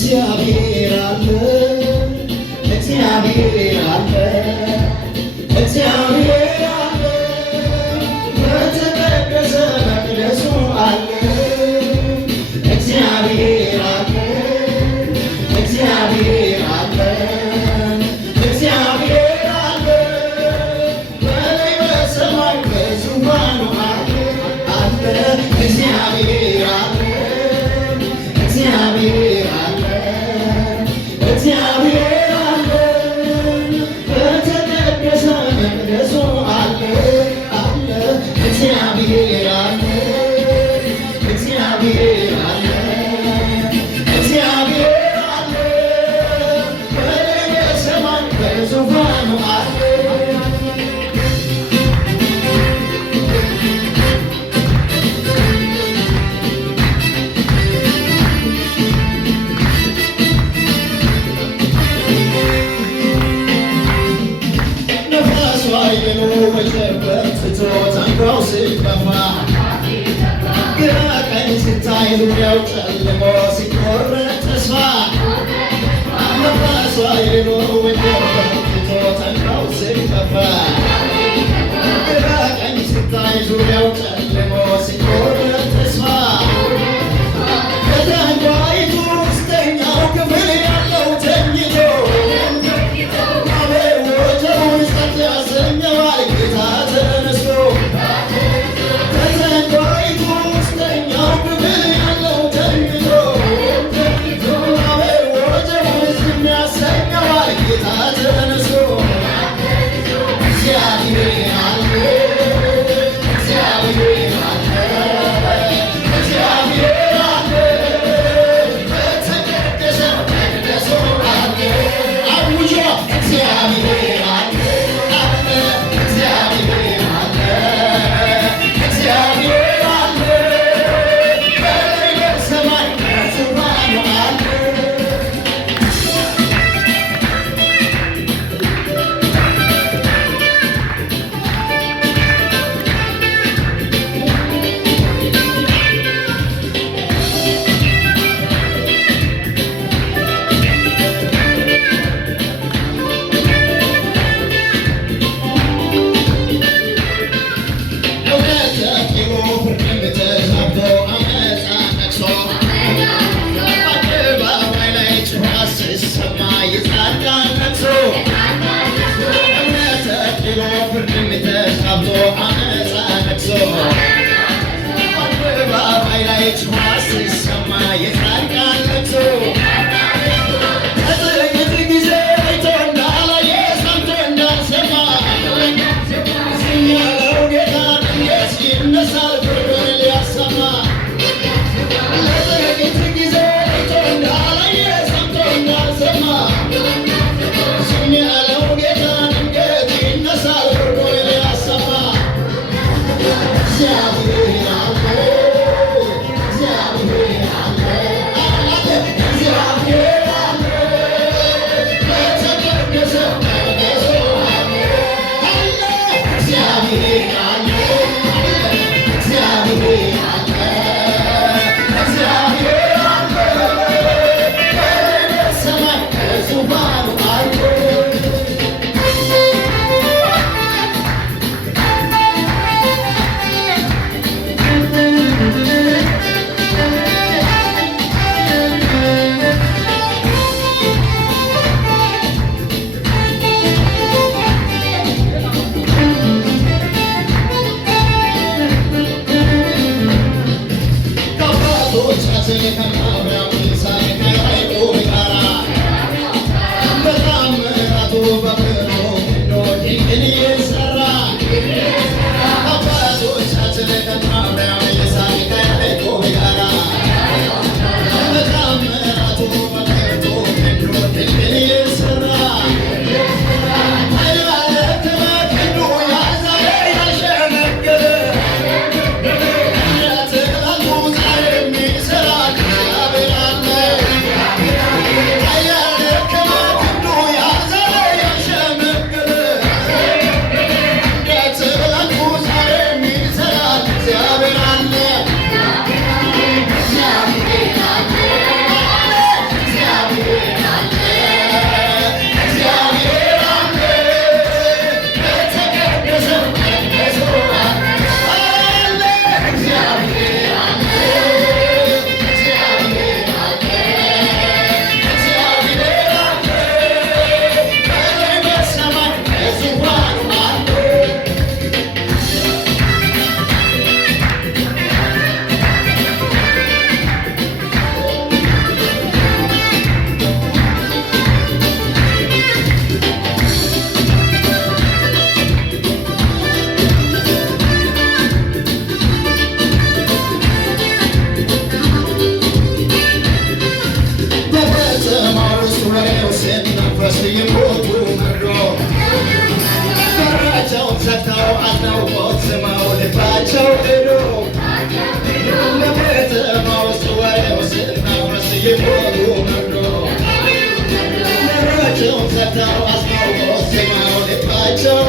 እግዚአብሔር አለ እግዚአብሔር አለ እግዚአብሔር አለ በተቀደሰ መቅደሱ አለ እግዚአብሔር አለ እግዚአብሔር አለ እግዚአብሔር አለ በላይ በሰማይ በዙፋኑ አለ አለ እግዚአብሔር አለ እግዚአብሔር አለ እግዚአብሔር አለ በተቀደሰ መቅደሱ አለ አለ እግዚአብሔር አለ እግዚአብሔር አለ እግዚአብሔር አለ በላይ በሰማይ በዙፋኑ አለ ታንኳው ሲጠፋ ግራ ቀኝ ሲታይ ዙሪያው ጨልሞ ሲቆረጥ ተስፋ ነፋሱ አይሎ ወጀበት ትቶ ታንኳው ሲጠፋ ግራ ቀኝ ሲታይ ዙሪያው ጨልሞ ሲቆረጥ ተስፋ ከታንኳይቱ ውስጠኛው ክፍል ያለው ተኝቶ አቤት ወጀቡን ጸጥ ያሰኘዋል ጌታ ተነስቶ ከታንኳይቱ ውስጠኛው ክፍል ያለው ተኝቶ አቤት ወጀቡን ዝም ያሰኘዋል ጌታ ተነስቶ እግዚአብሔር አለ እግዚአብሔር አለ እግዚአብሔር አለ በተቀደሰ መቅደሱ አለ አውጆ እግዚአብሔር አለ አለ እግዚአብሔር አለ እግዚአብሔር አለ በላይ በሰማይ በዙፋኑ አለ Yeah. ወሬው ሲናፈስ ይሞቱ መርዶ በራቸውን ዘግተው አዝነው ቆዝመው ልባቸው ሄዶ በከተማ ውስጥ ወሬው ሲናፈስ ይሞቱ መርዶ በራቸውን ዘግተው አዝነው ቆዝመው ልባቸው